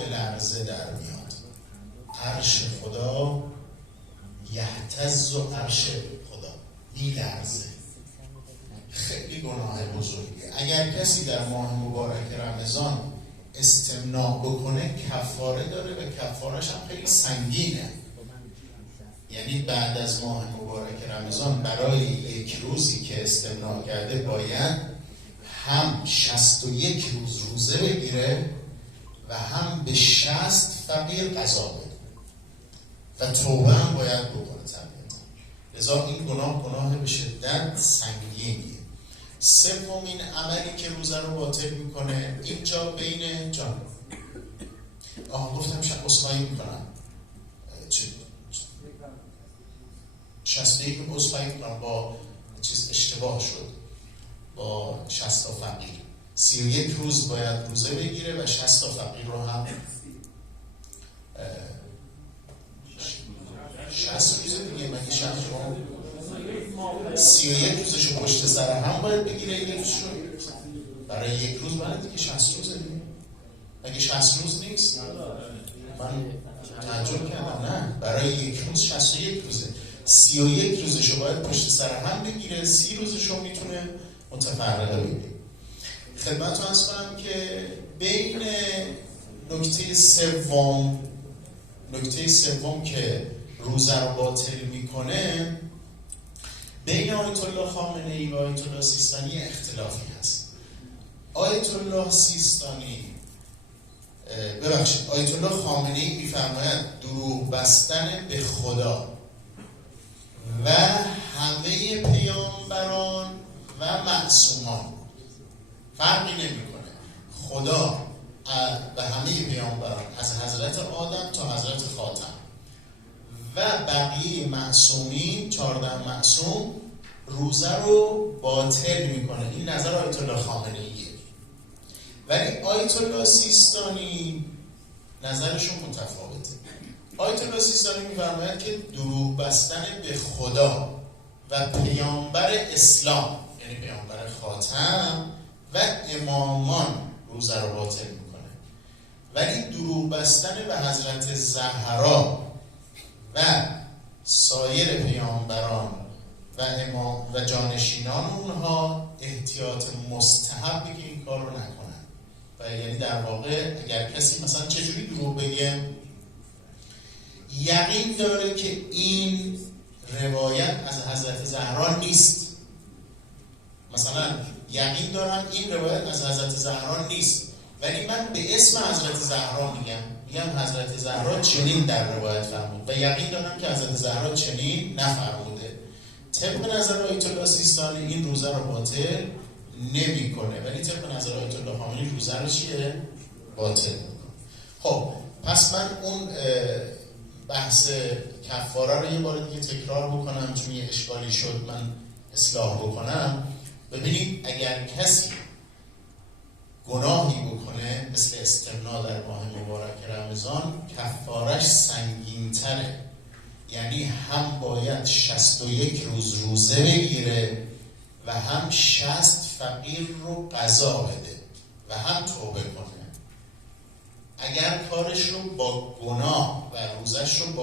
دماغ لرزه در میاد. عرش خدا یهتز و عرش خدا میلرزه. خیلی گناه بزرگیه. اگر کسی در ماه مبارک رمضان استمناء بکنه کفاره داره و کفارش هم خیلی سنگینه. یعنی بعد از ماه مبارک رمضان برای یک روزی که استمناء کرده باید هم 61 روز روزه بگیره و هم به 60 فقیر غذا بده و توبه هم باید بکنه طبیعتا. لذا این گناه به شدت سنگینیه. سومین عملی که روزه رو باطل میکنه اینجا بین جان گفتم عذرخواهی میکنم 61 عذرخواهی میکنم با اشتباه شد با 60 تا فقیر. 31 روز باید روزه بگیره و 60 تا فقیر رو هم 60 روزه دیگه مگه 60 رو 31 روزشو پشت سر هم باید بگیره. یک روزشو برای یک روز باید دیگه 60 روزه دیگه. مگه 60 روز نیست؟ من تعجب کردم. نه، برای یک روز 61 روزه. 31 روزشو باید پشت سر هم بگیره، 30 روزشو میتونه متفرقه بگیره. خدمتتون عرض کنم که بین نکته سوم که روزه رو باطل میکنه بین آیت الله خامنه ای و آیت الله سیستانی اختلافی هست. آیت الله خامنه ای میفرماید دروغ بستن به خدا و همه پیامبران و معصومان، فرقی نمیکنه. خدا و همه پیامبران از حضرت آدم تا حضرت خاتم و بقیه معصومین 14 معصوم روزه رو باطل میکنه. این نظر آیت الله خامنه ایه. ولی آیت الله سیستانی نظرشون متفاوته. آیت الله سیستانی میفرماید که دروغ بستن به خدا و پیامبر اسلام یعنی پیامبر خاتم و امامان روزه رو باطل میکنه. ولی دروغ بستن به حضرت زهرا و سایر پیامبران و جانشینان اونها احتیاط مستحبه که این کار رو نکنن. و یعنی در واقع اگر کسی مثلا چجوری دروغ بگه یقین داره که این روایت از حضرت زهرا نیست، مثلا یقین دارم این روایت از حضرت زهرا نیست ولی من به اسم حضرت زهرا میگم حضرت زهرا چنین در روایت فرمود و یقین دارم که حضرت زهرا چنین نفرموده. طبق نظر آیت الله سیستانی این روزه رو باطل نمیکنه ولی طبق نظر آیت الله خامنه‌ای روزه رو چیه؟ باطل میکنه. خب پس من اون بحث کفاره رو یه بار دیگه تکرار بکنم چون یه اشکالی شد من اصلاح بکنم. ببینید اگر کسی گناهی بکنه مثل استمناء در ماه مبارک رمضان کفارش سنگین‌تره. یعنی هم باید 61 روز روزه بگیره و هم 60 فقیر رو غذا بده و هم توبه کنه. اگر کارش رو با گناه و روزش رو با